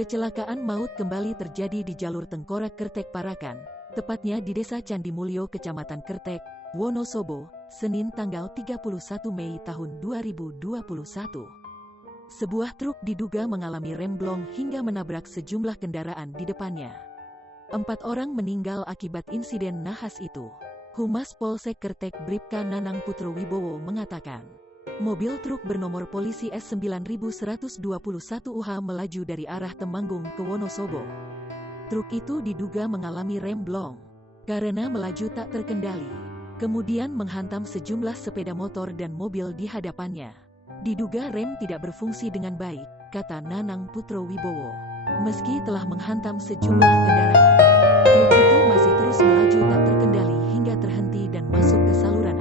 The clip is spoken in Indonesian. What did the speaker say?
Kecelakaan maut kembali terjadi di jalur Tengkorak Kertek Parakan, tepatnya di Desa Candimulyo, Kecamatan Kertek, Wonosobo, Senin tanggal 31 Mei tahun 2021. Sebuah truk diduga mengalami remblong hingga menabrak sejumlah kendaraan di depannya. 4 orang meninggal akibat insiden nahas itu. Humas Polsek Kertek Bribka Nanang Putro Wibowo mengatakan, mobil truk bernomor polisi S9121UH melaju dari arah Temanggung ke Wonosobo. Truk itu diduga mengalami remblong karena melaju tak terkendali, kemudian menghantam sejumlah sepeda motor dan mobil di hadapannya. Diduga rem tidak berfungsi dengan baik, kata Nanang Putro Wibowo. Meski telah menghantam sejumlah kendaraan, truk itu masih terus melaju tak terkendali hingga terhenti dan masuk ke saluran